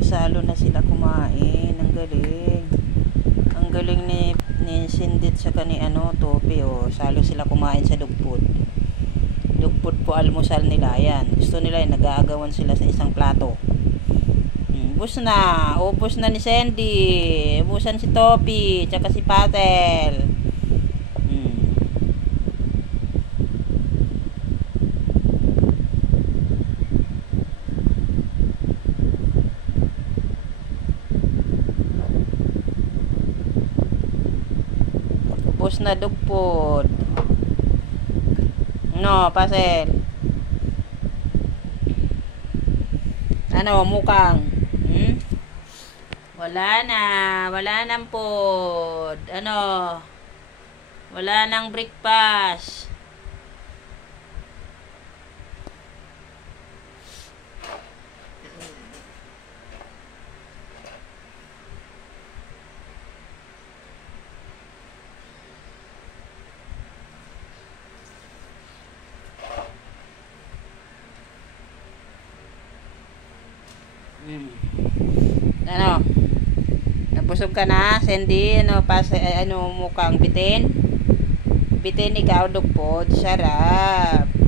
Salo na sila kumain. Ang galing. Ang galing ni Sindit sa kani Tope. Salo sila kumain sa dugpod. Dugpod po almusal nila. Ayan. Gusto nila yun. Nag-aagawan sila sa isang plato. Ubus na. Ubus na ni Sandy. Ubusan si Tope. Tsaka si Patel. Ubus na dugpod. No, Pasel. Mukang. Wala na. Wala nang pod. Wala nang breakfast. Napusog ka na, Sandy? Mukang bitin? Bitin ikaw, dugpod. Sarap.